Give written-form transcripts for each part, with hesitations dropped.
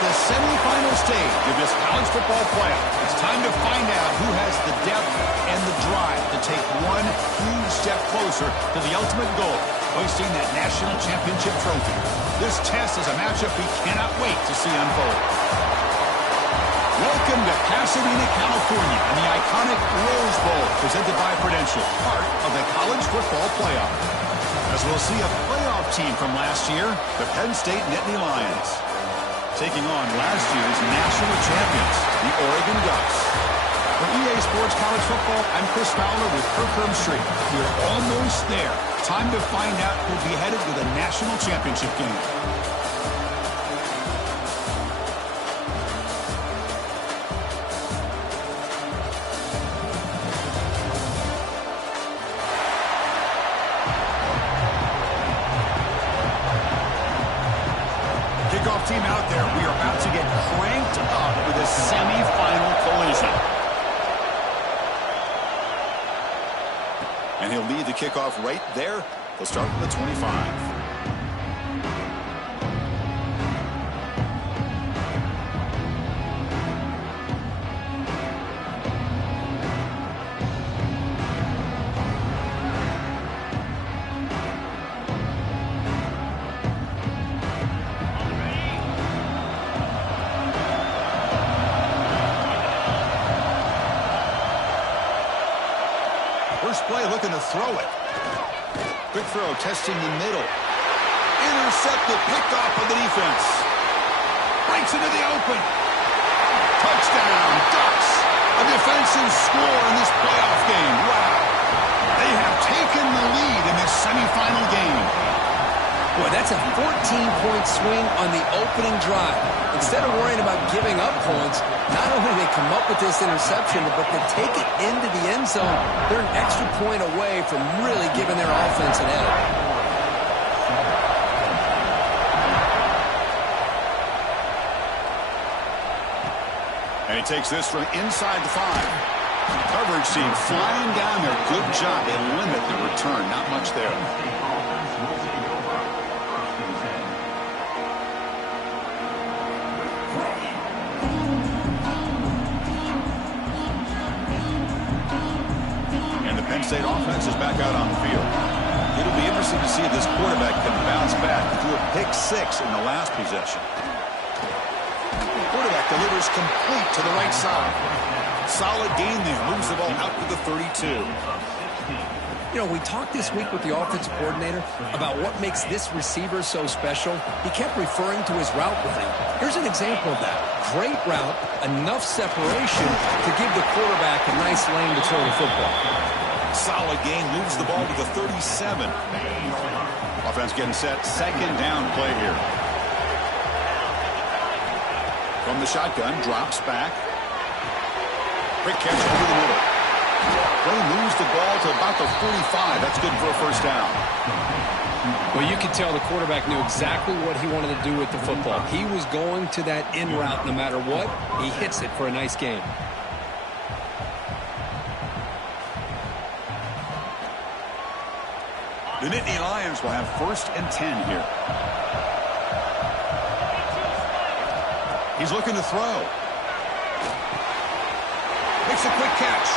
the semifinal stage of this college football playoff. It's time to find out who has the depth and the drive to take one huge step closer to the ultimate goal, hoisting that national championship trophy. This test is a matchup we cannot wait to see unfold. Welcome to Pasadena, California, and the iconic Rose Bowl, presented by Prudential, part of the college football playoff. As we'll see a playoff team from last year, the Penn State Nittany Lions, taking on last year's national champions, the Oregon Ducks. For EA Sports College Football, I'm Chris Fowler with Kirk Herbstreit. We're almost there. Time to find out who'll be headed to the national championship game. Kickoff team out there. We are about to get cranked up with a semifinal collision. And he'll lead the kickoff right there. They'll start from the 25. First play, looking to throw it. Quick throw, testing the middle. Intercepted, picked off by the defense. Breaks into the open. Touchdown, Ducks. A defensive score in this playoff game. Wow. They have taken the lead in this semifinal game. Boy, that's a 14-point swing on the opening drive. Instead of worrying about giving up points, not only do they come up with this interception, but they take it into the end zone. They're an extra point away from really giving their offense an edge. And he takes this from inside the 5. Coverage team flying down there. Good job. They limit the return. Not much there. Penn State offense is back out on the field. It'll be interesting to see if this quarterback can bounce back through a pick 6 in the last possession. The quarterback delivers complete to the right side. Solid gain there. Moves the ball out to the 32. You know, we talked this week with the offensive coordinator about what makes this receiver so special. He kept referring to his route running. Here's an example of that. Great route, enough separation to give the quarterback a nice lane to throw the football. Solid gain, moves the ball to the 37. Offense getting set, second down play here. From the shotgun, drops back. Quick catch through the middle. Play moves the ball to about the 45. That's good for a first down. Well, you could tell the quarterback knew exactly what he wanted to do with the football. He was going to that in route no matter what. He hits it for a nice gain. The Nittany Lions will have 1st and 10 here. He's looking to throw. Makes a quick catch.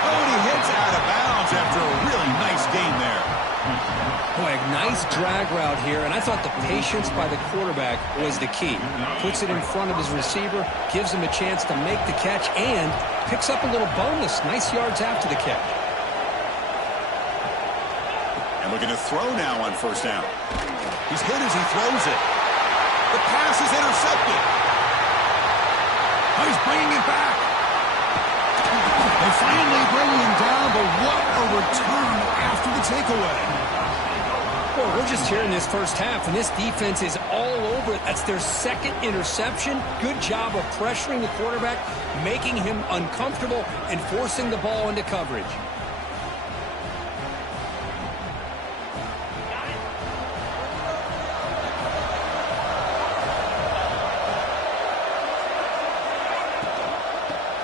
Oh, and he hits out of bounds after a really nice gain there. Boy, a nice drag route here, and I thought the patience by the quarterback was the key. Puts it in front of his receiver, gives him a chance to make the catch, and picks up a little bonus. Nice yards after the catch. And looking to throw now on 1st down. He's hit as he throws it. The pass is intercepted. Oh, he's bringing it back. They finally bring him down, but what a return after the takeaway. Well, we're just here in this first half, and this defense is all over it. That's their 2nd interception. Good job of pressuring the quarterback, making him uncomfortable, and forcing the ball into coverage.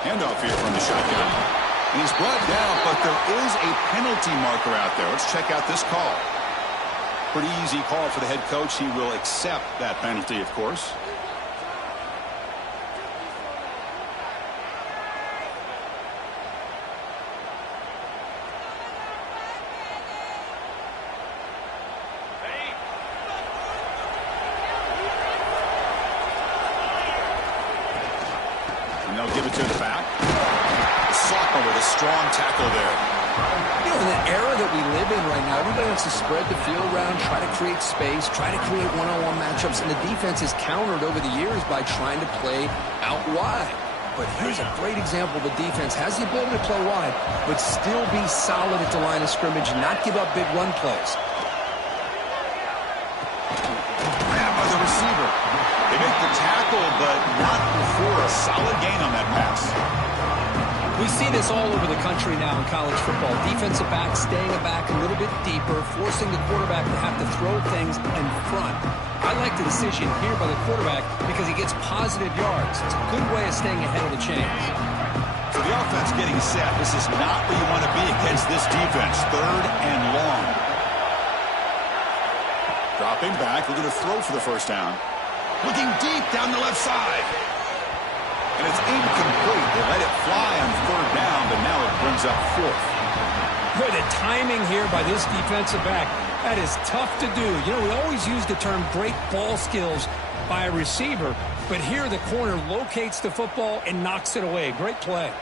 Handoff here from the shotgun. He's brought down, but there is a penalty marker out there. Let's check out this call. Pretty easy call for the head coach. He will accept that penalty, of course. And they'll give it to the back. The sophomore with a strong tackle there. You know, in the era that we live in right now, everybody wants to spread the field around, try to create space, try to create one-on-one matchups, and the defense is countered over the years by trying to play out wide. But here's a great example. The defense has the ability to play wide, but still be solid at the line of scrimmage and not give up big run plays. Grab by the receiver. They make the tackle, but not before a solid gain on that pass. We see this all over the country now in college football. Defensive backs staying back a little bit deeper, forcing the quarterback to have to throw things in front. I like the decision here by the quarterback because he gets positive yards. It's a good way of staying ahead of the chains. So the offense getting set. This is not where you want to be against this defense. 3rd and long. Dropping back, looking to throw for the first down. Looking deep down the left side. And it's incomplete. They let it fly on 3rd down, but now it brings up 4th. Boy, the timing here by this defensive back, that is tough to do. You know, we always use the term great ball skills by a receiver, but here the corner locates the football and knocks it away. Great play.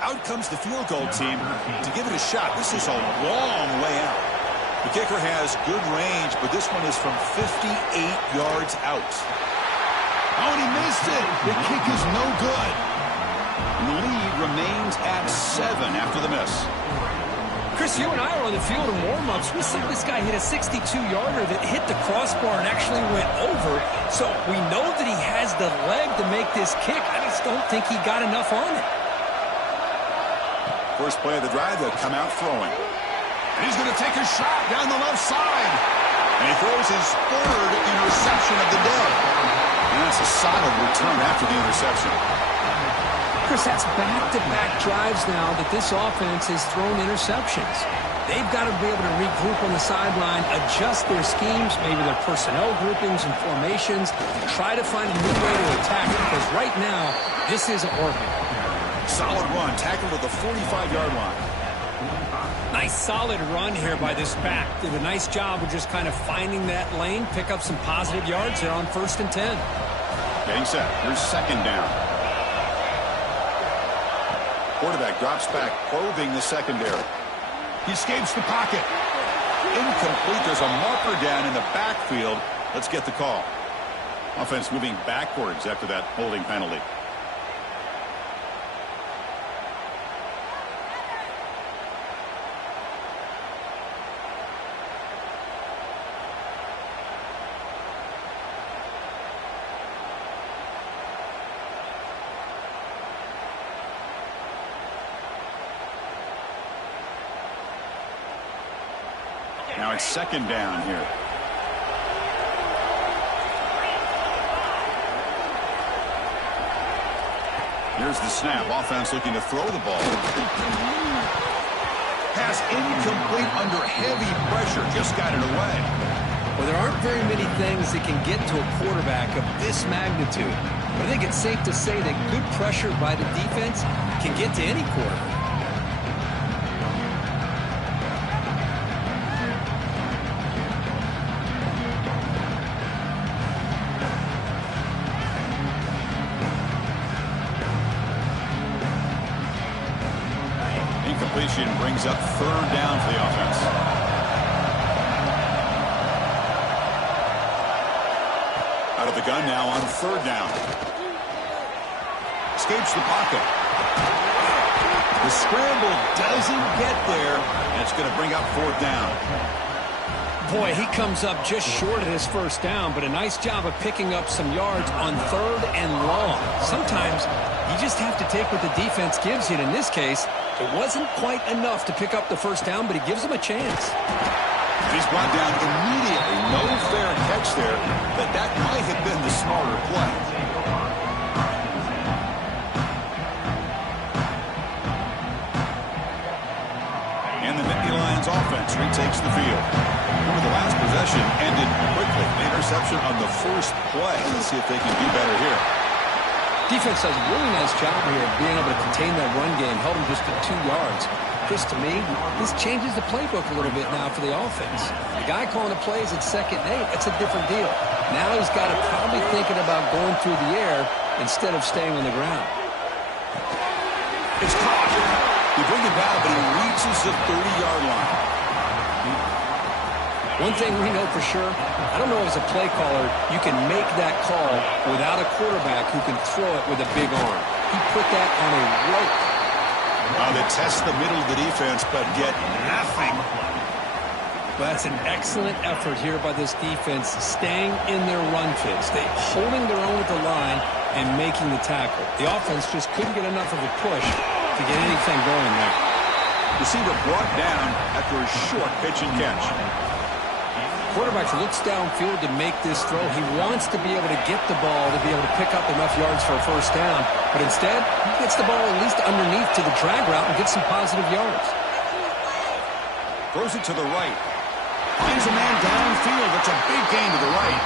Out comes the field goal team to give it a shot. This is a long way out. The kicker has good range, but this one is from 58 yards out. Oh, and he missed it. The kick is no good. And the lead remains at 7 after the miss. Chris, you and I were on the field in warm-ups. We saw this guy hit a 62-yarder that hit the crossbar and actually went over. So we know that he has the leg to make this kick. I just don't think he got enough on it. First play of the drive, they'll come out throwing. And he's going to take a shot down the left side. And he throws his 3rd interception of the day. And that's a solid return after the interception. Chris, that's back-to-back drives now that this offense has thrown interceptions. They've got to be able to regroup on the sideline, adjust their schemes, maybe their personnel groupings and formations, and try to find a new way to attack it, because right now, this isn't working. Solid run, tackled at the 45-yard line. Nice solid run here by this back. Did a nice job of just kind of finding that lane, pick up some positive yards there on 1st and 10. Getting set. Here's 2nd down. Quarterback drops back, probing the secondary. He escapes the pocket. Incomplete. There's a marker down in the backfield. Let's get the call. Offense moving backwards after that holding penalty. Now it's 2nd down here. Here's the snap. Offense looking to throw the ball. Pass incomplete under heavy pressure. Just got it away. Well, there aren't very many things that can get to a quarterback of this magnitude. But I think it's safe to say that good pressure by the defense can get to any quarterback. Incompletion brings up 3rd down for the offense. Out of the gun now on 3rd down. Escapes the pocket. The scramble doesn't get there, and it's going to bring up 4th down. Boy, he comes up just short of his 1st down, but a nice job of picking up some yards on 3rd and long. Sometimes you just have to take what the defense gives you, and in this case, it wasn't quite enough to pick up the 1st down, but he gives them a chance. And he's brought down immediately. No fair catch there, but that might have been the smarter play. And the Nittany Lions offense retakes interception on the first play. Let's see if they can do better here. Defense does a really nice job here of being able to contain that run game, held them just at 2 yards. Chris, to me, this changes the playbook a little bit now for the offense. The guy calling the plays at 2nd and 8, that's a different deal. Now he's got to probably thinking about going through the air instead of staying on the ground. It's caught. They bring it down, but he reaches the 30-yard line. One thing we know for sure, I don't know as a play caller, you can make that call without a quarterback who can throw it with a big arm. He put that on a rope. They test the middle of the defense, but get nothing. Well, that's an excellent effort here by this defense, staying in their run fits. They holding their own at the line and making the tackle. The offense just couldn't get enough of a push to get anything going there. Receiver brought down after a short pitch and catch. Quarterback looks downfield to make this throw. He wants to be able to get the ball to be able to pick up enough yards for a first down. But instead, he gets the ball at least underneath to the drag route and gets some positive yards. Throws it to the right. Finds a man downfield. That's a big gain to the right.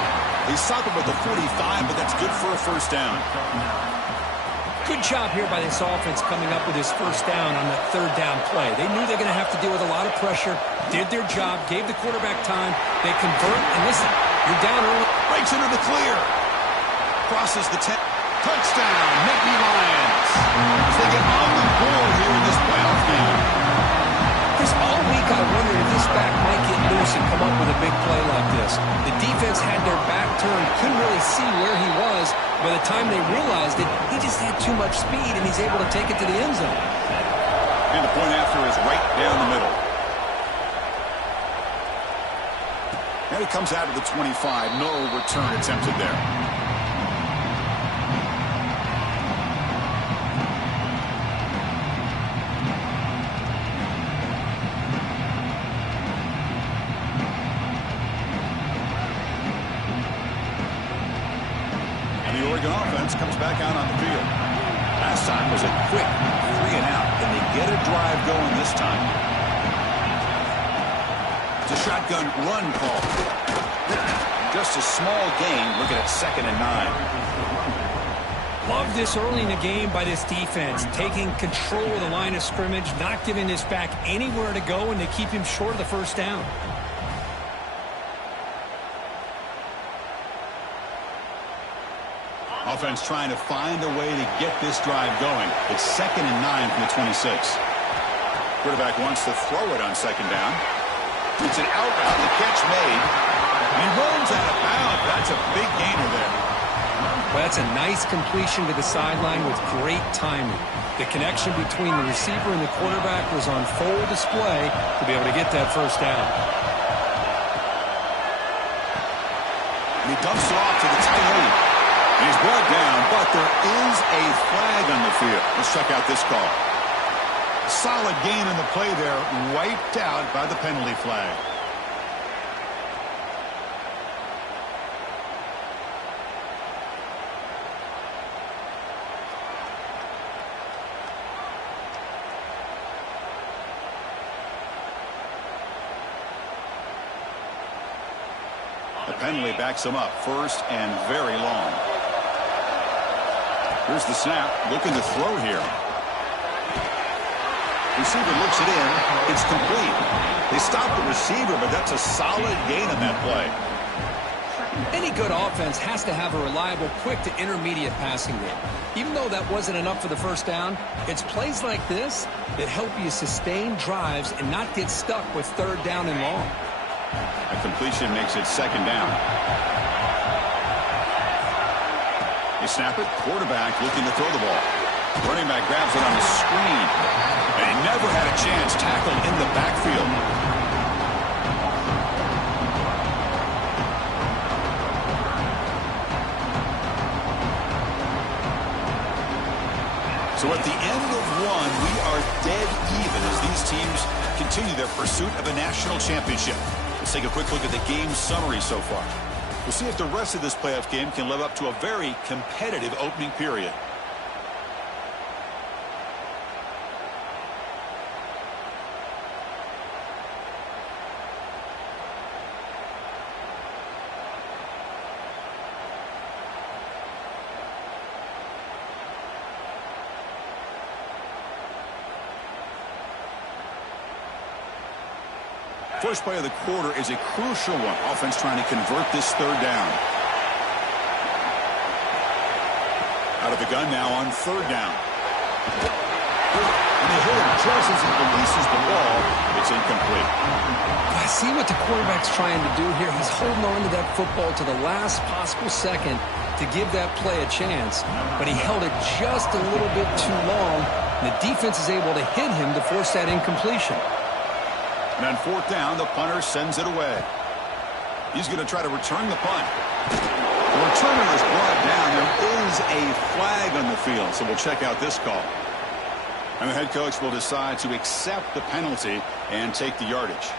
They stop him at the 45, but that's good for a first down. Good job here by this offense coming up with his first down on that 3rd down play. They knew they were going to have to deal with a lot of pressure, did their job, gave the quarterback time. They convert, and listen, you're down early. Breaks into the clear. Crosses the 10. Touchdown, Nittany Lions. As they get on the board here in this playoff game. Chris, all week I wondered if this back might get loose and come up with a big play like this. The defense had their back turned, couldn't really see where he was. By the time they realized it, he just had too much speed, and he's able to take it to the end zone. And the point after is right down the middle. And he comes out of the 25. No return attempted there. Offense comes back out on the field. Last time was a quick 3 and out. Can they get a drive going this time? It's a shotgun run call. Just a small gain. Looking at 2nd and 9. Love this early in the game by this defense, taking control of the line of scrimmage, not giving this back anywhere to go, and they keep him short of the first down. Offense trying to find a way to get this drive going. It's 2nd and 9 from the 26. Quarterback wants to throw it on 2nd down. It's an out route. The catch made. And he runs out of bounds. That's a big gainer there. Well, that's a nice completion to the sideline with great timing. The connection between the receiver and the quarterback was on full display to be able to get that first down. And he dumps it off to the tight end. He's brought down, but there is a flag on the field. Let's check out this call. Solid gain in the play there, wiped out by the penalty flag. The penalty backs him up, 1st and very long. Here's the snap, looking to throw here. Receiver looks it in. It's complete. They stop the receiver, but that's a solid gain on that play. Any good offense has to have a reliable, quick to intermediate passing game. Even though that wasn't enough for the first down, it's plays like this that help you sustain drives and not get stuck with 3rd down and long. A completion makes it 2nd down. They snap it. Quarterback looking to throw the ball. Running back grabs it on the screen. And he never had a chance. Tackled in the backfield. So at the end of 1, we are dead even as these teams continue their pursuit of a national championship. Let's take a quick look at the game summary so far. We'll see if the rest of this playoff game can live up to a very competitive opening period. First play of the quarter is a crucial one. Offense trying to convert this third down. Out of the gun now on third down. And they hit him just as he releases the ball. It's incomplete. I see what the quarterback's trying to do here. He's holding on to that football to the last possible second to give that play a chance. But he held it just a little bit too long. And the defense is able to hit him to force that incompletion. And on fourth down, the punter sends it away. He's going to try to return the punt. The returner is brought down. There is a flag on the field, so we'll check out this call. And the head coach will decide to accept the penalty and take the yardage.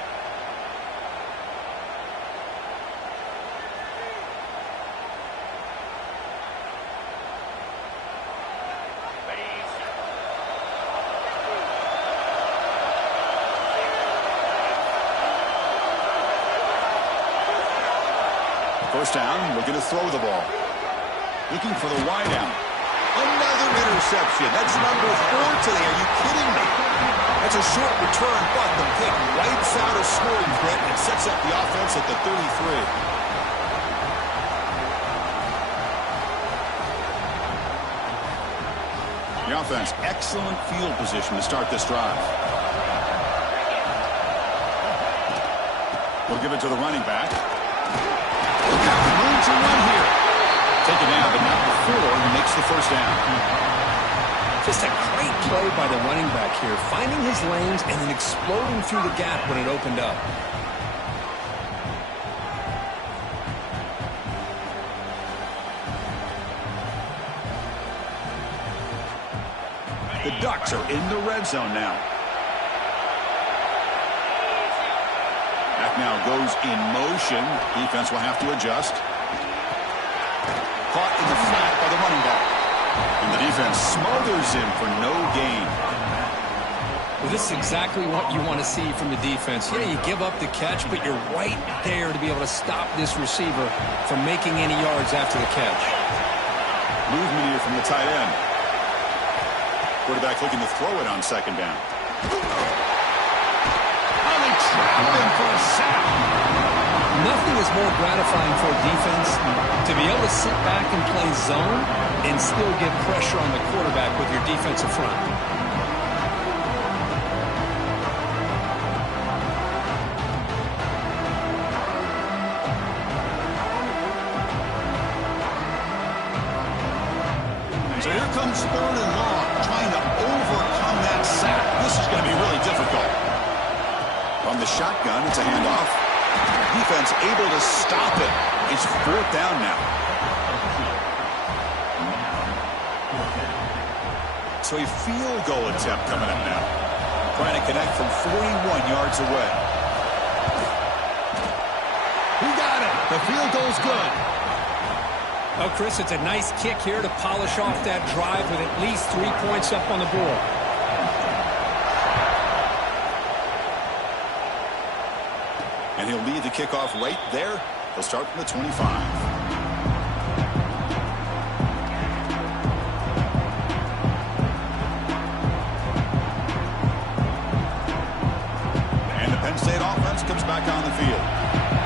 First down, looking to throw the ball. Looking for the wide out. Another interception. That's number 4 today. Are you kidding me? That's a short return, but the pick wipes out a scoring threat and sets up the offense at the 33. The offense, excellent field position to start this drive. We'll give it to the running back. Look out, room to run here. Taken down, but not before he makes the first down. Just a great play by the running back here, finding his lanes and then exploding through the gap when it opened up. The Ducks are in the red zone now. Back now goes in motion. Defense will have to adjust. Caught in the flat by the running back. And the defense smothers him for no gain. Well, this is exactly what you want to see from the defense. Yeah, you give up the catch, but you're right there to be able to stop this receiver from making any yards after the catch. Movement here from the tight end. Quarterback looking to throw it on second down. Oh, they trapped him for a sack. Nothing is more gratifying for a defense to be able to sit back and play zone and still get pressure on the quarterback with your defensive front. So here comes third and long, trying to overcome that sack. This is going to be really difficult. From the shotgun, it's a handoff. Defense able to stop it. It's fourth down now. So a field goal attempt coming up now. Trying to connect from 41 yards away. He got it. The field goal's good. Oh, Chris, it's a nice kick here to polish off that drive with at least 3 points up on the board. And he'll lead the kickoff right there. He'll start from the 25. And the Penn State offense comes back on the field.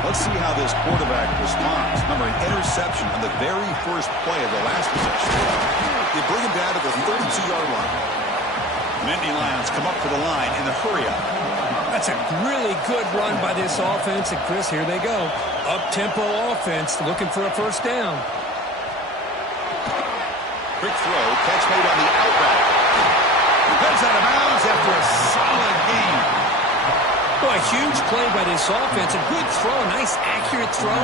Let's see how this quarterback responds. Remember, an interception on the very first play of the last possession. They bring him down to the 32-yard line. Nittany Lions come up for the line in the hurry-up. That's a really good run by this offense. And, Chris, here they go. Up-tempo offense looking for a first down. Quick throw. Catch made on the out route. Heads out of bounds after a solid gain. Well, a huge play by this offense. A good throw, a nice accurate throw.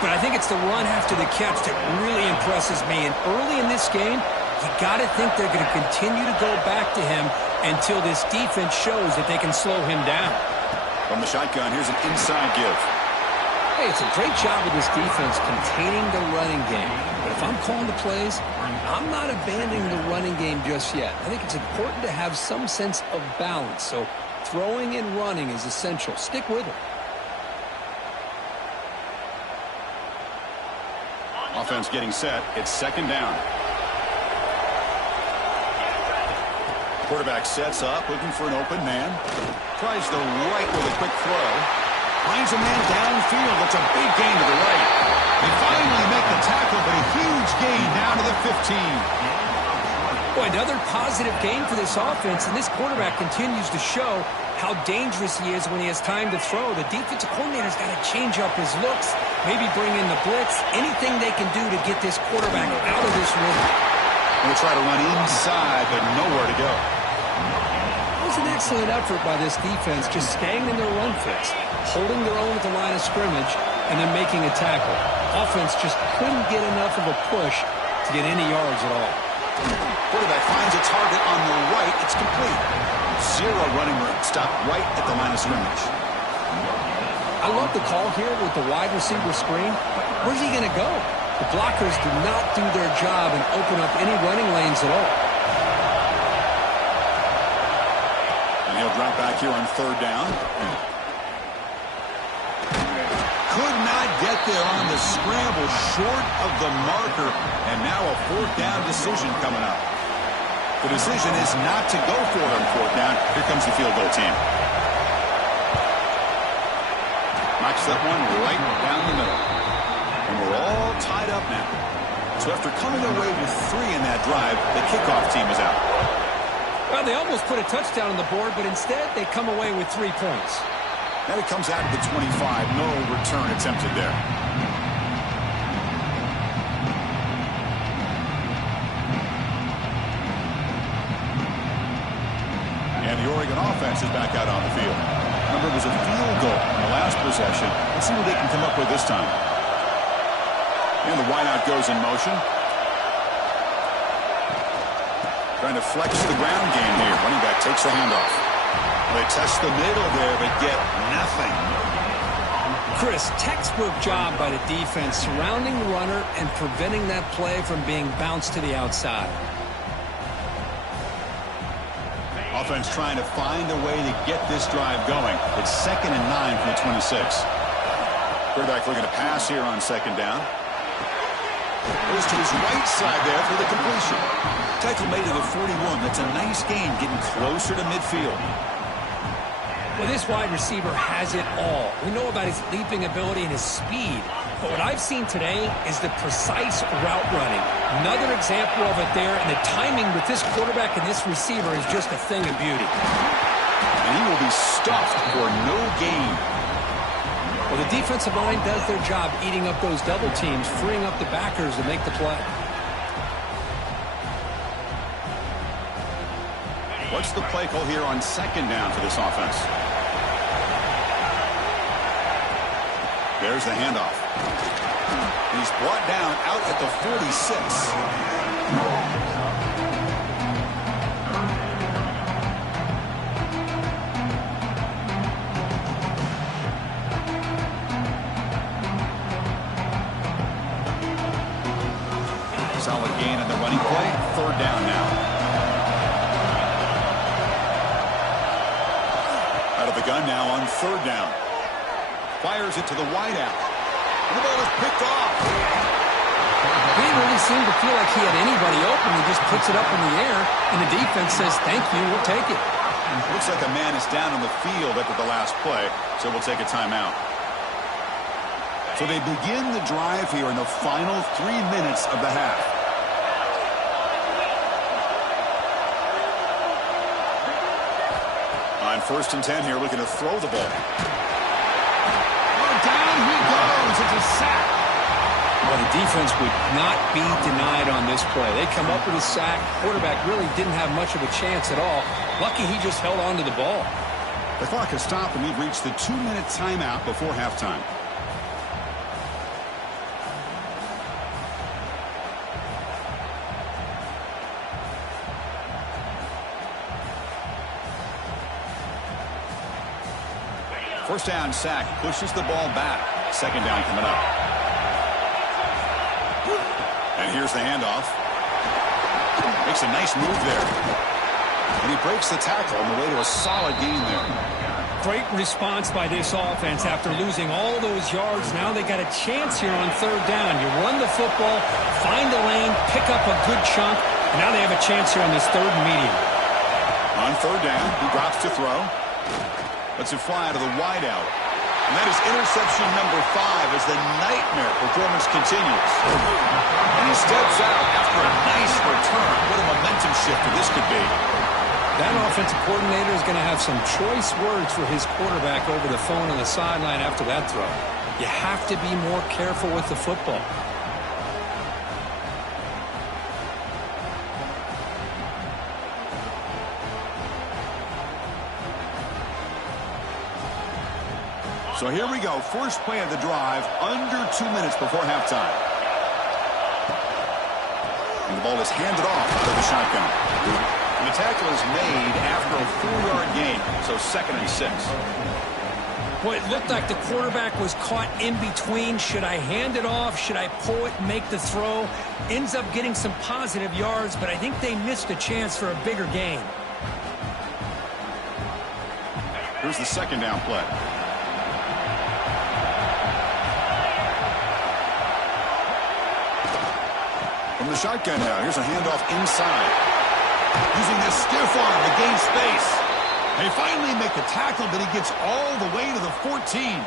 But I think it's the run after the catch that really impresses me. And early in this game, you got to think they're going to continue to go back to him until this defense shows that they can slow him down. From the shotgun, here's an inside give. Hey, it's a great job of this defense containing the running game. But if I'm calling the plays, I'm not abandoning the running game just yet. I think it's important to have some sense of balance. So throwing and running is essential. Stick with it. Offense getting set. It's second down. Quarterback sets up, looking for an open man. Tries the right with a quick throw. Finds a man downfield. It's a big gain to the right. They finally make the tackle, but a huge gain down to the 15. Boy, another positive game for this offense, and this quarterback continues to show how dangerous he is when he has time to throw. The defensive coordinator's got to change up his looks, maybe bring in the blitz, anything they can do to get this quarterback out of this rhythm. We'll try to run inside, but nowhere to go. It was an excellent effort by this defense, just staying in their run fix, holding their own at the line of scrimmage, and then making a tackle. Offense just couldn't get enough of a push to get any yards at all. Quarterback finds a target on the right. It's complete. Zero running room. Stopped right at the line of scrimmage. I love the call here with the wide receiver screen. Where's he going to go? The blockers do not do their job and open up any running lanes at all. And he'll drop back here on third down. Could not get there on the scramble, short of the marker, and now a fourth down decision coming up. The decision is not to go for it on fourth down. Here comes the field goal team. Knocks that one right down the middle. And we're all tied up now. So after coming away with 3 in that drive, the kickoff team is out. Well, they almost put a touchdown on the board, but instead they come away with 3 points. Now it comes out to the 25. No return attempted there. And the Oregon offense is back out on the field. Remember, it was a field goal in the last possession. Let's see what they can come up with this time. And the wideout goes in motion. Trying to flex the ground game here. Running back takes the handoff. They test the middle there, but get nothing. Chris, textbook job by the defense surrounding the runner and preventing that play from being bounced to the outside. Offense trying to find a way to get this drive going. It's 2nd and 9 from the 26. Quarterback looking to pass here on 2nd down. Goes to his right side there for the completion. Tackle made to the 41. That's a nice gain, getting closer to midfield. Well, this wide receiver has it all. We know about his leaping ability and his speed. But what I've seen today is the precise route running. Another example of it there, and the timing with this quarterback and this receiver is just a thing of beauty. And he will be stuffed for no gain. Well, the defensive line does their job eating up those double teams, freeing up the backers to make the play. What's the play call here on 2nd down for this offense? There's the handoff. He's brought down out at the 46. Solid gain on the running play. 3rd down now. Out of the gun now on 3rd down. Fires it to the wideout. And the ball is picked off. He didn't really seem to feel like he had anybody open. He just puts it up in the air, and the defense says, thank you, we'll take it. Looks like a man is down on the field after the last play, so we'll take a timeout. So they begin the drive here in the final 3 minutes of the half. On 1st and 10 here, looking to throw the ball. Down he goes. It's a sack. Well, the defense would not be denied on this play. They come up with a sack. Quarterback really didn't have much of a chance at all. Lucky he just held on to the ball. The clock has stopped, and we've reached the 2-minute timeout before halftime. First down sack, pushes the ball back. 2nd down coming up. And here's the handoff. Makes a nice move there. And he breaks the tackle on the way to a solid gain there. Great response by this offense after losing all those yards. Now they got a chance here on 3rd down. You run the football, find the lane, pick up a good chunk, and now they have a chance here on this 3rd and medium. On 3rd down, he drops to throw. Lets it fly to the wideout. And that is interception number 5 as the nightmare performance continues. And he steps out after a nice return. What a momentum shifter this could be. That offensive coordinator is going to have some choice words for his quarterback over the phone on the sideline after that throw. You have to be more careful with the football. So here we go. First play of the drive, under 2 minutes before halftime. And the ball is handed off out of the shotgun. And the tackle is made after a 4-yard gain, so 2nd and 6. Boy, it looked like the quarterback was caught in between. Should I hand it off? Should I pull it and make the throw? Ends up getting some positive yards, but I think they missed a chance for a bigger gain. Here's the 2nd down play. From the shotgun now, here's a handoff inside. Using this stiff arm to gain space. They finally make the tackle, but he gets all the way to the 14.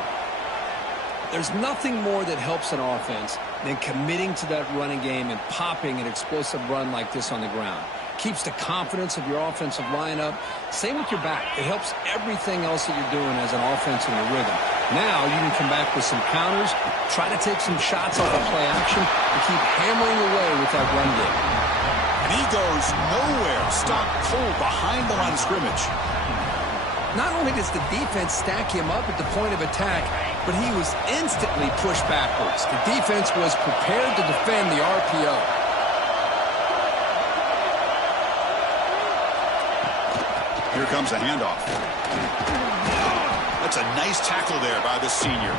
There's nothing more that helps an offense than committing to that running game and popping an explosive run like this on the ground. Keeps the confidence of your offensive lineup. Same with your back. It helps everything else that you're doing as an offense in your rhythm. Now you can come back with some counters, try to take some shots off of play action, and keep hammering away with that run game. And he goes nowhere. Stop cold behind the line of scrimmage. Not only does the defense stack him up at the point of attack, but he was instantly pushed backwards. The defense was prepared to defend the RPO. Here comes a handoff. That's a nice tackle there by the senior.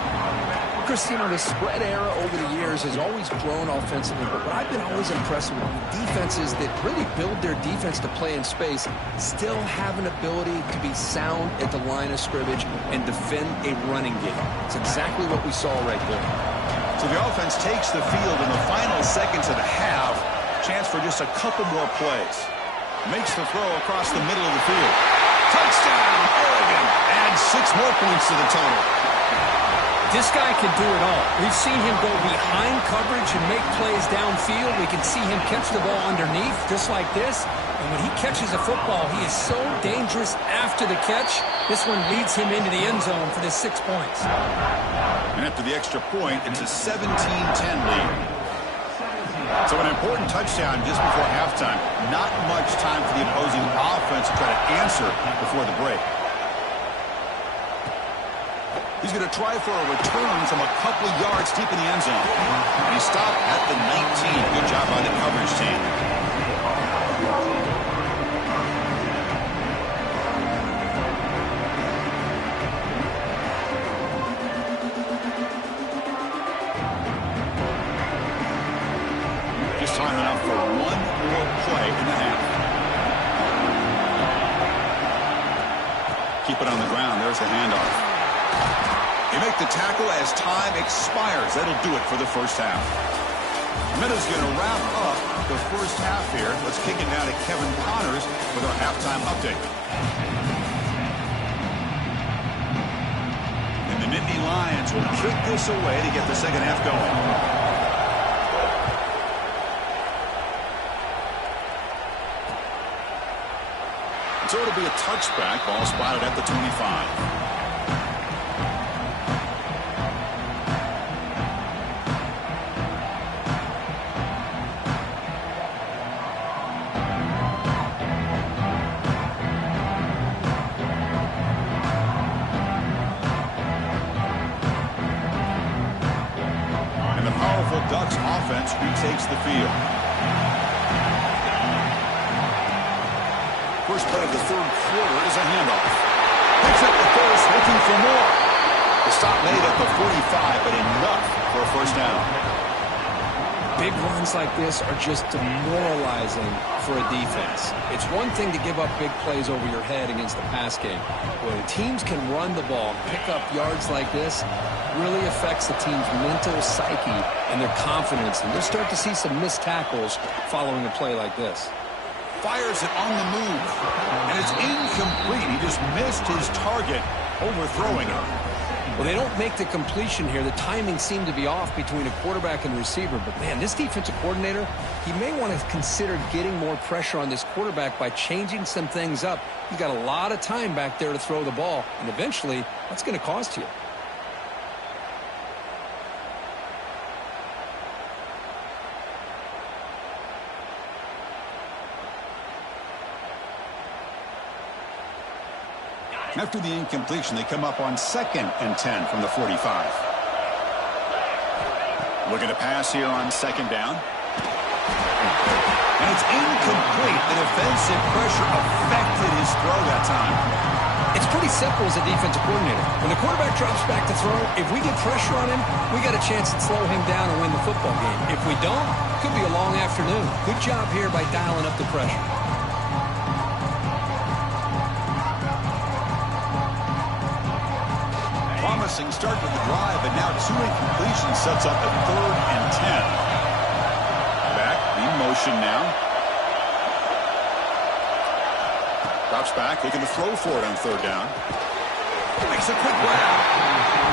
Chris, you know, the spread era over the years has always grown offensively, but what I've been always impressed with defenses that really build their defense to play in space still have an ability to be sound at the line of scrimmage and defend a running game. It's exactly what we saw right there. So the offense takes the field in the final seconds of the half. Chance for just a couple more plays. Makes the throw across the middle of the field. Touchdown, Oregon! And 6 more points to the total. This guy can do it all. We've seen him go behind coverage and make plays downfield. We can see him catch the ball underneath, just like this. And when he catches a football, he is so dangerous after the catch. This one leads him into the end zone for the 6 points. And after the extra point, it's a 17-10 lead. So an important touchdown just before halftime. Not much time for the opposing offense to try to answer before the break. He's going to try for a return from a couple of yards deep in the end zone. And he stopped at the 19. Good job by the coverage team. Just time enough for one more play in the half. Keep it on the ground. There's the handoff. They make the tackle as time expires. That'll do it for the first half. Minna's going to wrap up the first half here. Let's kick it down to Kevin Connors with our halftime update. And the Nittany Lions will kick this away to get the second half going. So it'll be a touchback. Ball spotted at the 25. Ducks offense retakes the field. First play of the third quarter is a handoff. Picks up the first, looking for more. The stop made at the 45, but enough for a first down. Big runs like this are just demoralizing for a defense. It's one thing to give up big plays over your head against the pass game. When teams can run the ball, pick up yards like this, really affects the team's mental psyche and their confidence. And you'll start to see some missed tackles following a play like this. Fires it on the move. And it's incomplete. He just missed his target, overthrowing it. Well, they don't make the completion here. The timing seemed to be off between a quarterback and receiver. But, man, this defensive coordinator, he may want to consider getting more pressure on this quarterback by changing some things up. He's got a lot of time back there to throw the ball, and eventually that's going to cost you. After the incompletion, they come up on 2nd and 10 from the 45. Looking to pass here on 2nd down. And it's incomplete. The defensive pressure affected his throw that time. It's pretty simple as a defensive coordinator. When the quarterback drops back to throw, if we get pressure on him, we got a chance to slow him down and win the football game. If we don't, it could be a long afternoon. Good job here by dialing up the pressure. Promising start with the drive, but now 2 incompletions sets up a 3rd and 10. Back, in motion now. Drops back, looking to throw for it on 3rd down. Makes a quick grab.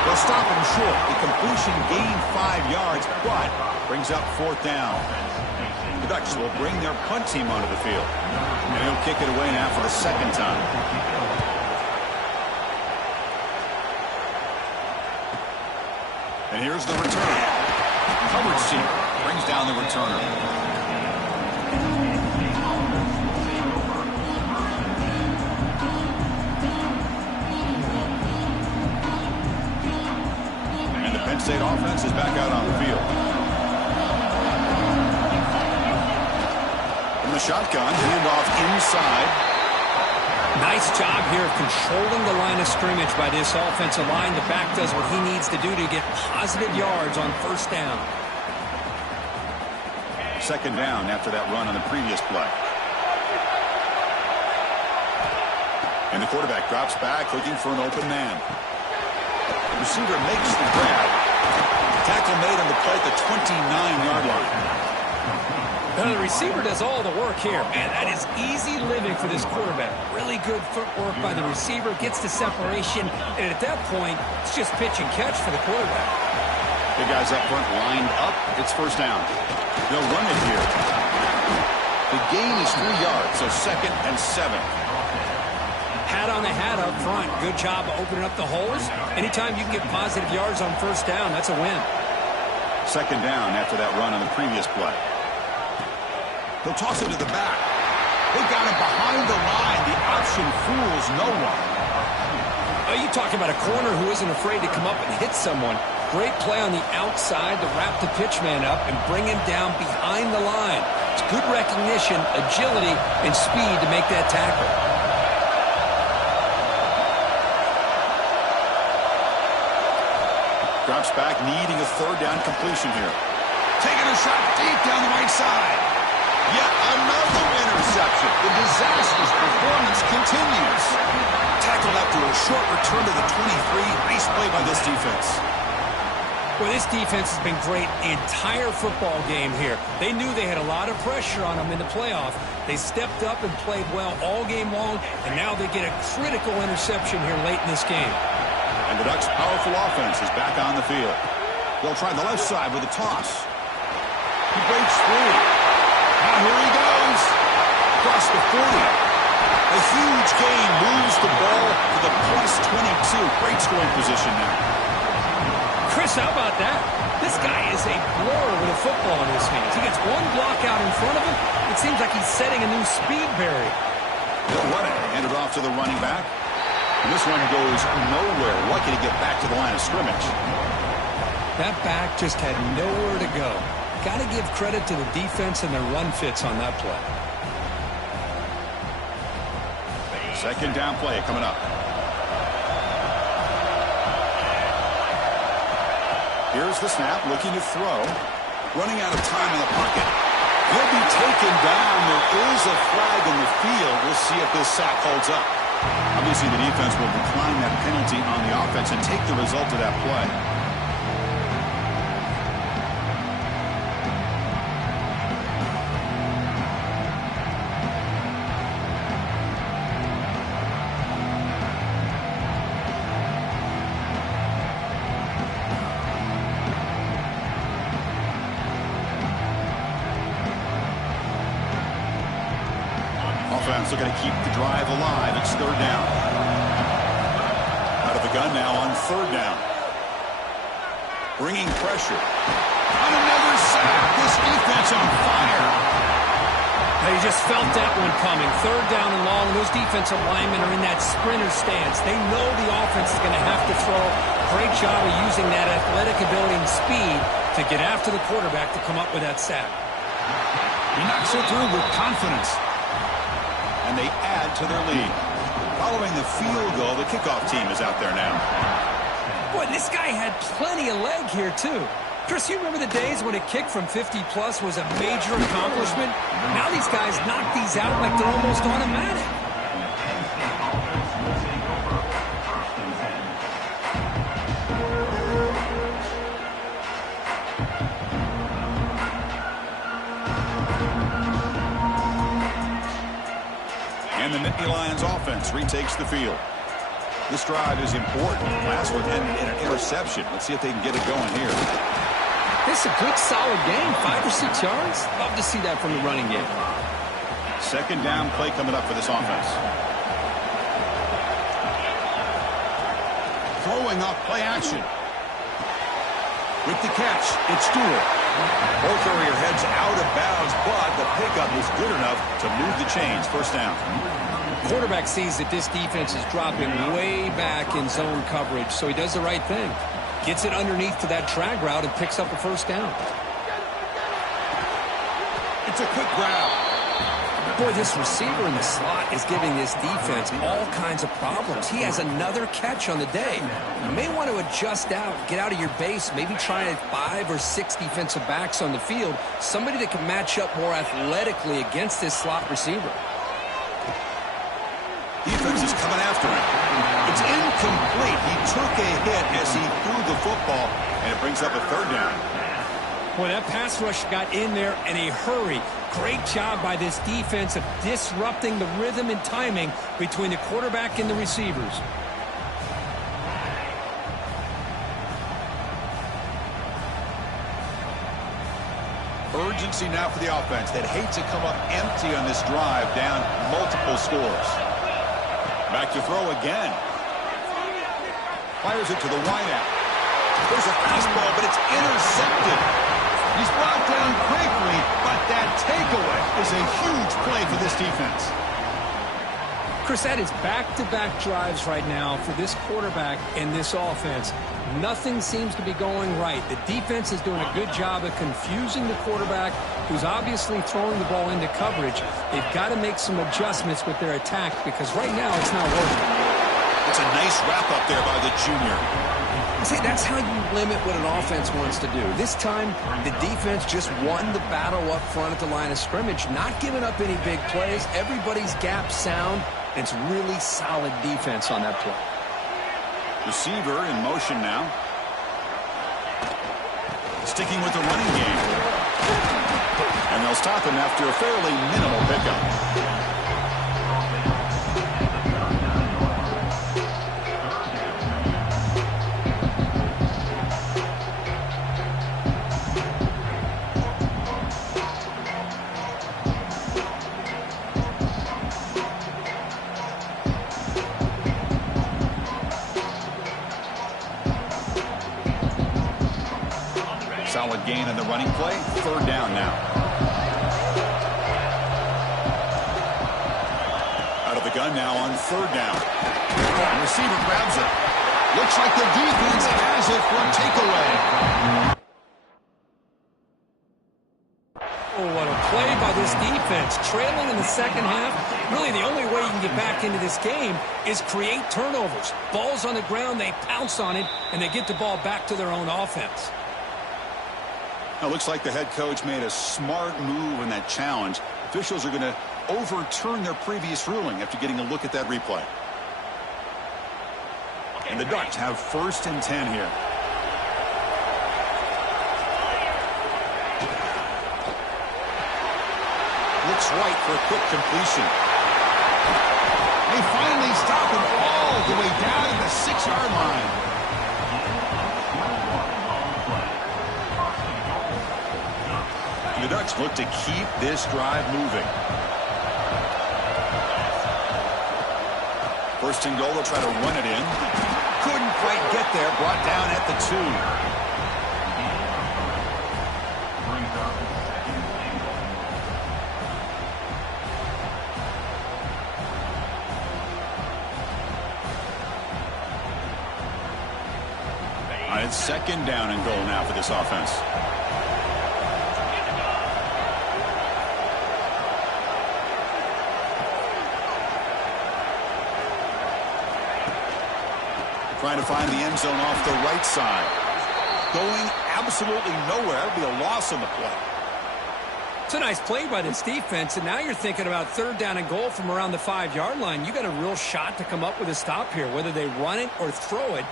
They'll stop him short. The completion gained 5 yards, but brings up 4th down. The Ducks will bring their punt team onto the field. And he'll kick it away now for the 2nd time. And here's the return. Coverage team brings down the returner. And the Penn State offense is back out on the field. From the shotgun, handoff inside. Nice job here of controlling the line of scrimmage by this offensive line. The back does what he needs to do to get positive yards on 1st down. 2nd down after that run on the previous play. And the quarterback drops back looking for an open man. The receiver makes the grab. Tackle made on the play at the 29-yard line. Now the receiver does all the work here. Man, that is easy living for this quarterback. Really good footwork by the receiver, gets the separation, and at that point, it's just pitch and catch for the quarterback. The guys up front lined up. It's 1st down. They'll run it here. The gain is 3 yards, so 2nd and 7. Hat on the hat up front. Good job of opening up the holes. Anytime you can get positive yards on 1st down, that's a win. 2nd down after that run on the previous play. They'll toss it to the back. They got him behind the line. The option fools no one. Oh, you talking about a corner who isn't afraid to come up and hit someone. Great play on the outside to wrap the pitchman up and bring him down behind the line. It's good recognition, agility, and speed to make that tackle. Drops back, needing a 3rd down completion here. Taking a shot deep down the right side. Yet another interception. The disastrous performance continues. Tackled after a short return to the 23. Nice play by this defense. Well, this defense has been great the entire football game here. They knew they had a lot of pressure on them in the playoff. They stepped up and played well all game long, and now they get a critical interception here late in this game. And the Ducks' powerful offense is back on the field. They'll try the left side with a toss. He breaks free. Now here he goes. Across the 40. A huge gain moves the ball to the +22. Great scoring position now. Chris, how about that? This guy is a blower with a football in his hands. He gets one block out in front of him. It seems like he's setting a new speed barrier. They'll run it. Hand it off to the running back. And this one goes nowhere. Lucky to get back to the line of scrimmage. That back just had nowhere to go. Got to give credit to the defense and their run fits on that play. 2nd down play coming up. Here's the snap, looking to throw. Running out of time in the pocket. He'll be taken down. There is a flag in the field. We'll see if this sack holds up. Obviously, the defense will decline that penalty on the offense and take the result of that play. defense looking to keep the drive alive. It's third down. Out of the gun now on third down. Bringing pressure. On another sack. This defense on fire. You just felt that one coming. Third down and long. Those defensive linemen are in that sprinter stance. They know the offense is going to have to throw. Great job of using that athletic ability and speed to get after the quarterback to come up with that sack. He knocks it through with confidence. And they add to their lead. Following the field goal, the kickoff team is out there now. Boy, this guy had plenty of leg here, too. Chris, you remember the days when a kick from 50-plus was a major accomplishment? Now these guys knock these out like they're almost automatic. And the Nittany Lions offense retakes the field. This drive is important. Last one ended in an interception. Let's see if they can get it going here. This is a good, solid game. 5 or 6 yards. Love to see that from the running game. Second down play coming up for this offense. Throwing off play action. With the catch, it's Stewart. Ball carrier heads out of bounds, but the pickup is good enough to move the chains. First down. Quarterback sees that this defense is dropping way back in zone coverage, so he does the right thing. Gets it underneath to that drag route and picks up a first down. It's a quick grab. Boy, this receiver in the slot is giving this defense all kinds of problems. He has another catch on the day. You may want to adjust out, get out of your base, maybe try 5 or 6 defensive backs on the field, somebody that can match up more athletically against this slot receiver. Defense is coming after him. It's incomplete. He took a hit as he threw the football, and it brings up a third down. Boy, that pass rush got in there in a hurry. Great job by this defense of disrupting the rhythm and timing between the quarterback and the receivers. Urgency now for the offense that hate to come up empty on this drive, down multiple scores. Back to throw again. Fires it to the wideout. There's a fastball, but it's intercepted. He's brought down quickly, but that takeaway is a huge play for this defense. Chris, that is back-to-back drives right now for this quarterback and this offense. Nothing seems to be going right. The defense is doing a good job of confusing the quarterback, who's obviously throwing the ball into coverage. They've got to make some adjustments with their attack because right now it's not working. It's a nice wrap-up there by the junior. See, that's how you limit what an offense wants to do. This time, the defense just won the battle up front at the line of scrimmage, not giving up any big plays. Everybody's gap sound. It's really solid defense on that play. Receiver in motion now. Sticking with the running game. And they'll stop him after a fairly minimal pickup. Solid gain in the running play. Third down now. Out of the gun now on third down. The receiver grabs it. Looks like the defense has it for a takeaway. Oh, what a play by this defense. Trailing in the second half. Really, the only way you can get back into this game is create turnovers. Ball's on the ground, they pounce on it, and they get the ball back to their own offense. Now, looks like the head coach made a smart move in that challenge. Officials are going to overturn their previous ruling after getting a look at that replay. And the Ducks have 1st and 10 here. Looks right for a quick completion. They finally stop him all the way down to the 6-yard line. The Ducks look to keep this drive moving. First and goal, they'll try to run it in. Couldn't quite get there, brought down at the 2. It's second down and goal now for this offense. Trying to find the end zone off the right side. Going absolutely nowhere. It'll be a loss on the play. It's a nice play by this defense, and now you're thinking about third down and goal from around the 5-yard line. You got a real shot to come up with a stop here, whether they run it or throw it.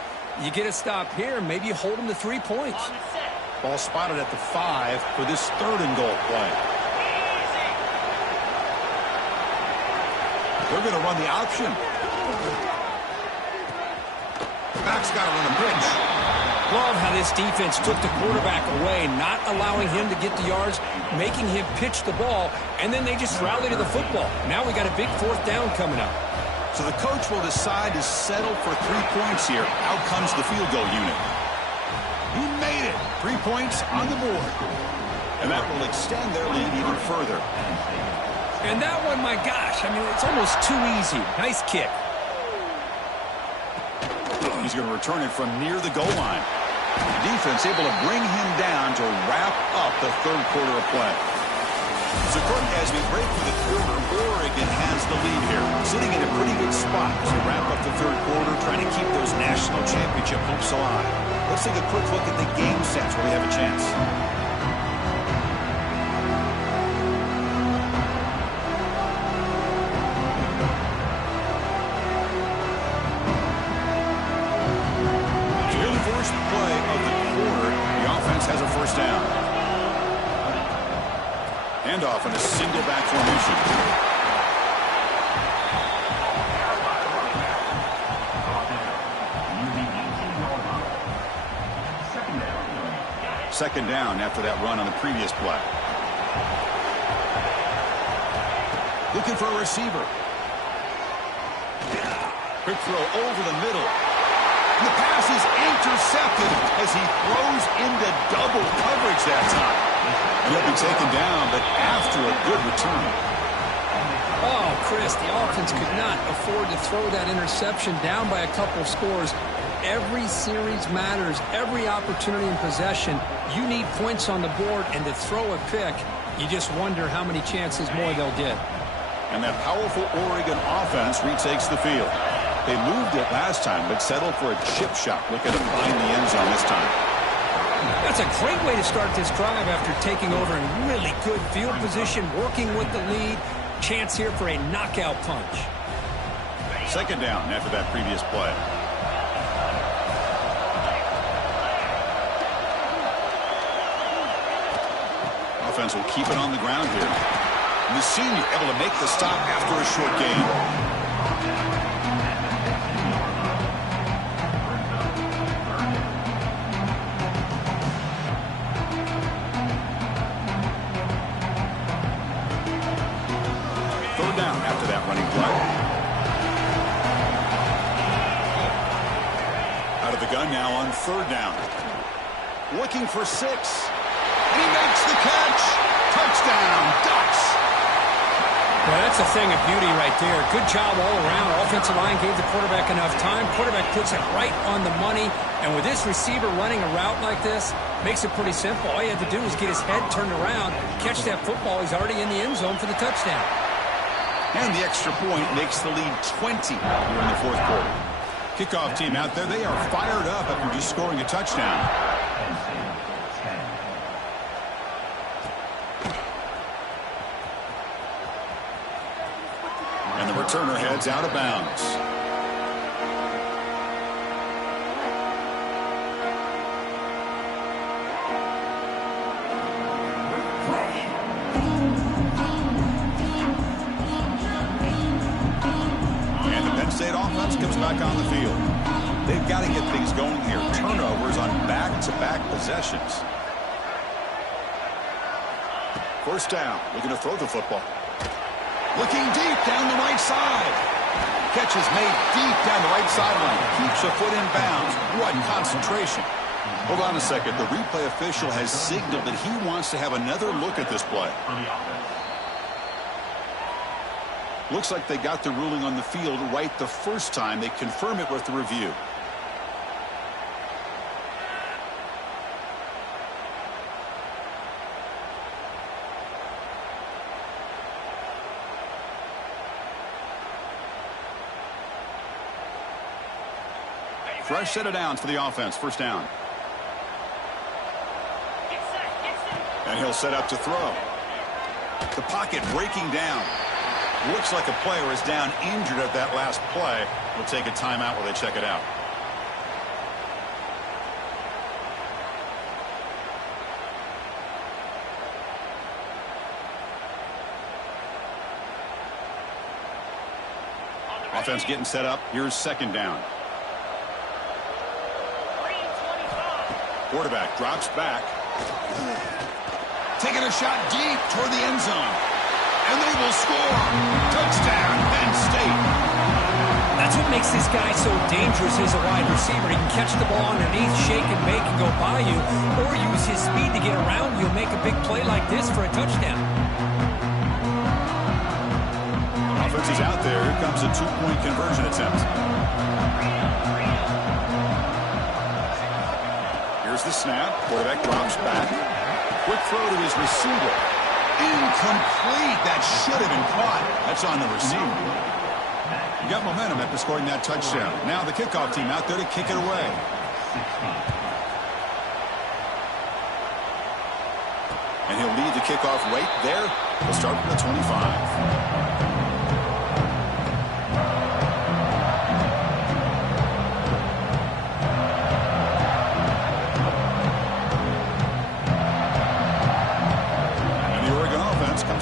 You get a stop here, maybe you hold them to 3 points. Ball spotted at the 5 for this third and goal play. They're going to run the option. Back's got to run a pitch. Love how this defense took the quarterback away, not allowing him to get the yards, making him pitch the ball, and then they just rallied to the football. Now we got a big fourth down coming up. So the coach will decide to settle for 3 points here. Out comes the field goal unit. He made it. 3 points on the board. And that will extend their lead even further. And that one, my gosh, I mean, it's almost too easy. Nice kick. He's going to return it from near the goal line. The defense able to bring him down to wrap up the third quarter of play. So, Court, as we break for the quarter, Oregon has the lead here, sitting in a pretty good spot to wrap up the third quarter, trying to keep those national championship hopes alive. Let's take a quick look at the game sets where we have a chance. Here, the first play of the quarter, the offense has a first down. Handoff in a single back formation. Second down after that run on the previous play. Looking for a receiver. Quick throw over the middle. And the pass is intercepted as he throws into double coverage that time. He'll be taken down, but after a good return. Oh, Chris, the offense could not afford to throw that interception down by a couple of scores. Every series matters. Every opportunity in possession, you need points on the board, and to throw a pick, you just wonder how many chances more they'll get. And that powerful Oregon offense retakes the field. They moved it last time, but settled for a chip shot. Looking to find the end zone this time. That's a great way to start this drive after taking over in really good field position, working with the lead. Chance here for a knockout punch. Second down after that previous play. Offense will keep it on the ground here. And the senior able to make the stop after a short gain. Now on third down. Looking for 6. And he makes the catch. Touchdown, Ducks. Well, that's a thing of beauty right there. Good job all around. Offensive line gave the quarterback enough time. Quarterback puts it right on the money. And with this receiver running a route like this, makes it pretty simple. All you have to do is get his head turned around, catch that football. He's already in the end zone for the touchdown. And the extra point makes the lead 20 here in the fourth quarter. Kickoff team out there, they are fired up after just scoring a touchdown. And the returner heads out of bounds. State offense comes back on the field. They've got to get things going here. Turnovers on back-to-back possessions. First down, looking to throw the football. Looking deep down the right side. Catch is made deep down the right sideline. Keeps a foot in bounds. What concentration. Hold on a second. The replay official has signaled that he wants to have another look at this play. Looks like they got the ruling on the field right the first time. They confirm it with the review. Fresh set of downs for the offense. First down. And he'll set up to throw. The pocket breaking down. Looks like a player is down injured at that last play. We'll take a timeout while they check it out. Offense getting set up. Here's second down. Quarterback drops back. Taking a shot deep toward the end zone. And they will score. Touchdown, Penn State. That's what makes this guy so dangerous as a wide receiver. He can catch the ball underneath, shake and make and go by you, or use his speed to get around you and make a big play like this for a touchdown. Offense is out there. Here comes a two-point conversion attempt. Here's the snap. Quarterback drops back. Quick throw to his receiver. Incomplete. That should have been caught. That's on the receiver. You got momentum after scoring that touchdown. Now the kickoff team out there to kick it away. And he'll lead the kickoff right there. He'll start from the 25.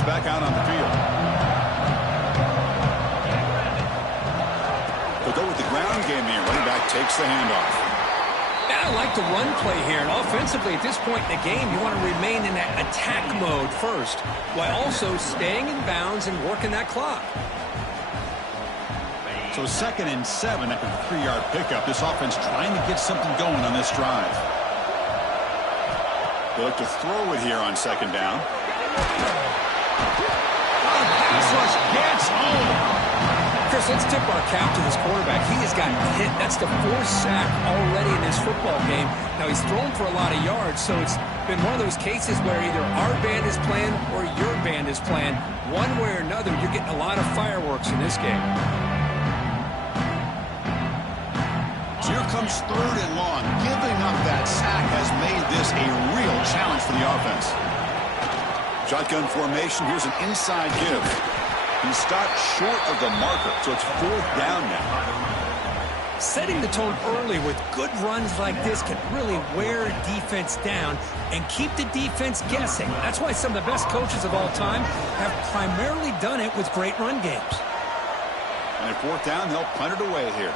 Back out on the field. They'll go with the ground game here. Running back takes the handoff. I like the run play here. And offensively, at this point in the game, you want to remain in that attack mode first, while also staying in bounds and working that clock. So 2nd and 7 after the 3-yard pickup. This offense trying to get something going on this drive. They look to throw it here on 2nd down. Pass rush gets home. Chris, let's tip our cap to this quarterback. He has gotten hit. That's the 4th sack already in this football game. Now, he's thrown for a lot of yards, so it's been one of those cases where either our band is playing or your band is playing. One way or another, you're getting a lot of fireworks in this game. So here comes 3rd and long. Giving up that sack has made this a real challenge for the offense. Shotgun formation. Here's an inside give. He stopped short of the marker, so it's 4th down now. Setting the tone early with good runs like this can really wear defense down and keep the defense guessing. That's why some of the best coaches of all time have primarily done it with great run games. And at 4th down, they'll punt it away here.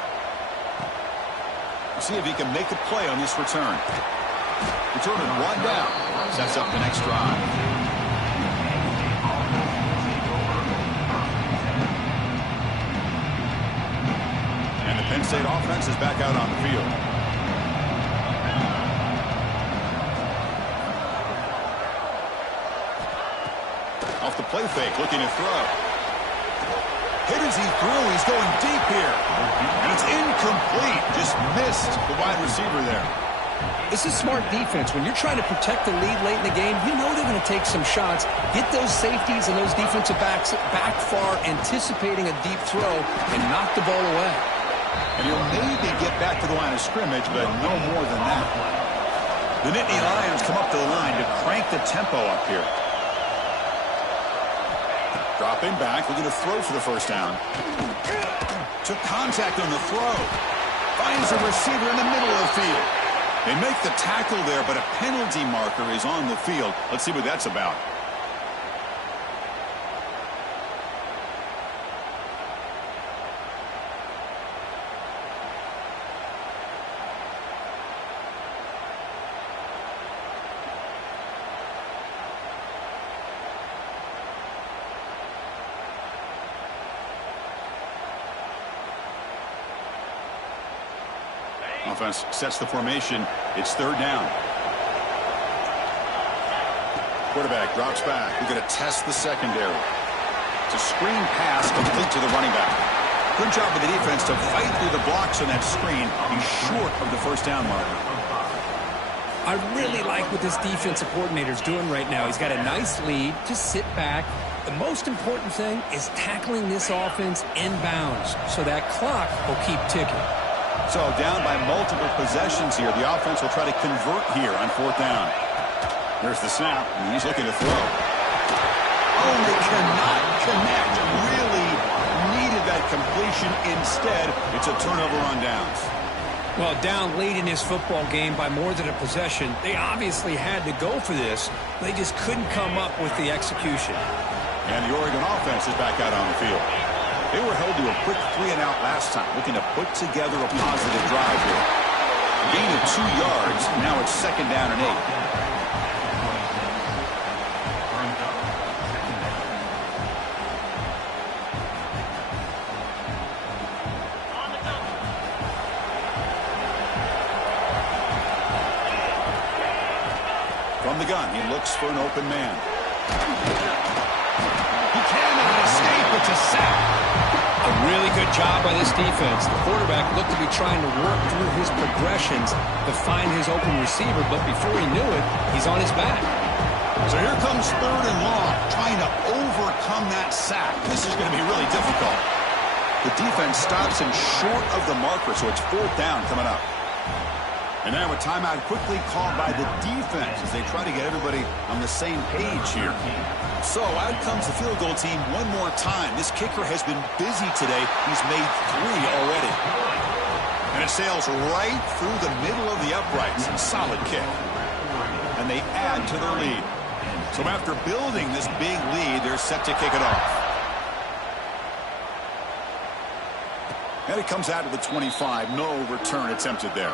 See if he can make a play on this return. Return it 1 down. Sets up the next drive. Penn State offense is back out on the field. Off the play fake, looking to throw. Hit as he threw. He's going deep here. And it's incomplete. Just missed the wide receiver there. This is smart defense. When you're trying to protect the lead late in the game, you know they're going to take some shots, get those safeties and those defensive backs back far, anticipating a deep throw, and knock the ball away. And he'll maybe get back to the line of scrimmage, but no more than that. The Nittany Lions come up to the line to crank the tempo up here. Dropping back, looking to throw for the first down. Took contact on the throw. Finds a receiver in the middle of the field. They make the tackle there, but a penalty marker is on the field. Let's see what that's about. Offense sets the formation. It's third down. Quarterback drops back. We're going to test the secondary. It's a screen pass complete to the running back. Good job of the defense to fight through the blocks on that screen. He's short of the first down marker. I really like what this defensive coordinator is doing right now. He's got a nice lead. Just sit back. The most important thing is tackling this offense inbounds so that clock will keep ticking. So down by multiple possessions here. The offense will try to convert here on fourth down. There's the snap, and he's looking to throw. Oh, they cannot connect. Really needed that completion. Instead, it's a turnover on downs. Well, down late in this football game by more than a possession, they obviously had to go for this. They just couldn't come up with the execution. And the Oregon offense is back out on the field. They were held to a quick 3-and-out last time, looking to put together a positive drive here. A gain of 2 yards. Now it's second down and 8. From the gun, he looks for an open man. He can make an escape. It's a sack. A really good job by this defense. The quarterback looked to be trying to work through his progressions to find his open receiver, but before he knew it, he's on his back. So here comes third and long, trying to overcome that sack. This is going to be really difficult. The defense stops him short of the marker, so it's fourth down coming up. And now a timeout quickly called by the defense as they try to get everybody on the same page here. So out comes the field goal team one more time. This kicker has been busy today. He's made 3 already. And it sails right through the middle of the uprights. Solid kick. And they add to their lead. So after building this big lead, they're set to kick it off. And it comes out to the 25. No return attempted there.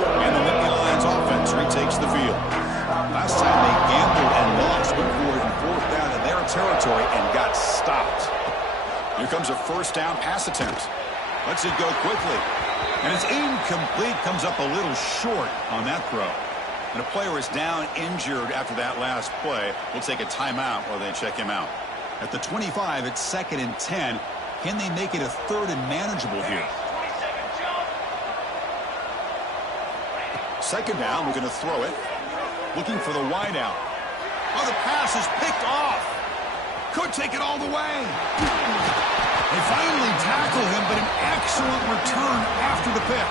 And the Nittany Lions offense retakes the field. Last time they gambled and lost, went for it in fourth down in their territory and got stopped. Here comes a first down pass attempt. Lets it go quickly. And it's incomplete, comes up a little short on that throw. And a player is down injured after that last play. We'll take a timeout while they check him out. At the 25, it's second and 10. Can they make it a third and manageable here? Second down, we're going to throw it. Looking for the wideout. Oh, the pass is picked off. Could take it all the way. They finally tackle him, but an excellent return after the pick.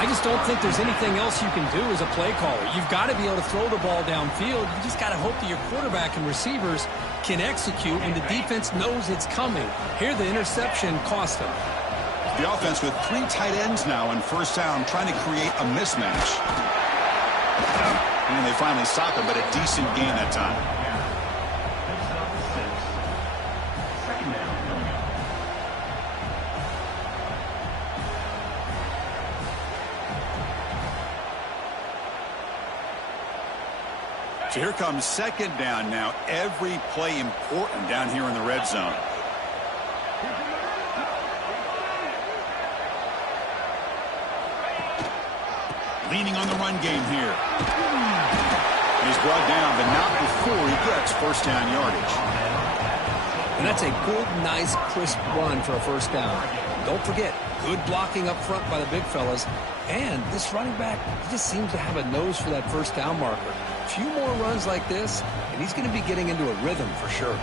I just don't think there's anything else you can do as a play caller. You've got to be able to throw the ball downfield. You just got to hope that your quarterback and receivers can execute when the defense knows it's coming. Here, the interception cost them. The offense with 3 tight ends now in first down, trying to create a mismatch. And they finally stop him, but a decent gain that time. So here comes second down now. Every play important down here in the red zone. Leaning on the run game here. And he's brought down, but not before he gets first down yardage. And that's a good, nice, crisp run for a first down. Don't forget, good blocking up front by the big fellas. And this running back, he just seems to have a nose for that first down marker. A few more runs like this, and he's going to be getting into a rhythm for sure.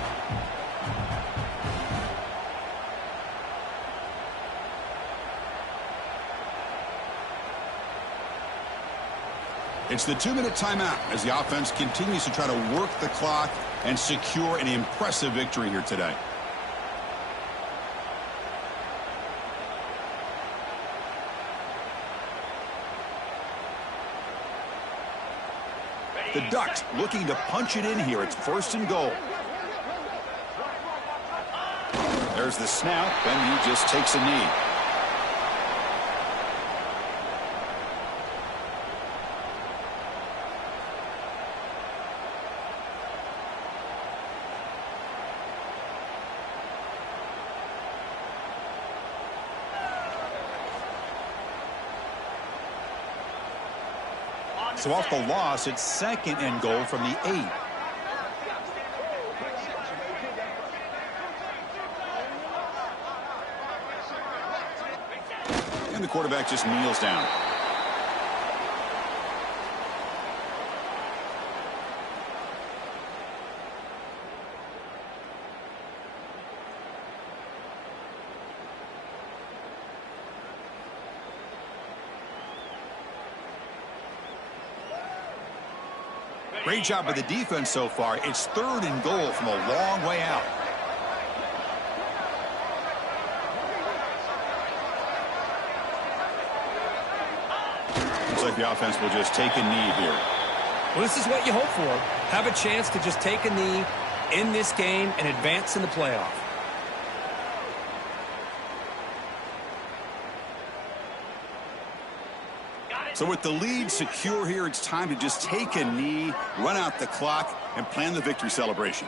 It's the 2-minute timeout as the offense continues to try to work the clock and secure an impressive victory here today. The Ducks looking to punch it in here. It's first and goal. There's the snap, and he just takes a knee. So off the loss, it's second and goal from the 8. And the quarterback just kneels down. Great job by the defense so far. It's third and goal from a long way out. Looks like the offense will just take a knee here. Well, this is what you hope for. Have a chance to just take a knee in this game and advance in the playoff. So with the lead secure here, it's time to just take a knee, run out the clock, and plan the victory celebration.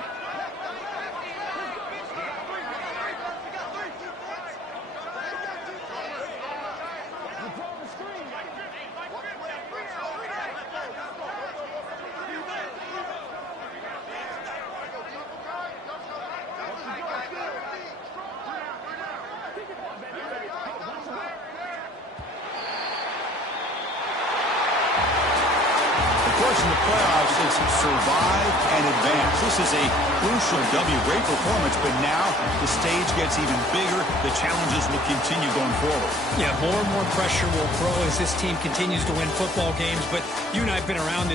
In the playoffs, it's survive and advance. This is a crucial W. Great performance, but now the stage gets even bigger. The challenges will continue going forward. Yeah, more and more pressure will grow as this team continues to win football games. But you and I have been around this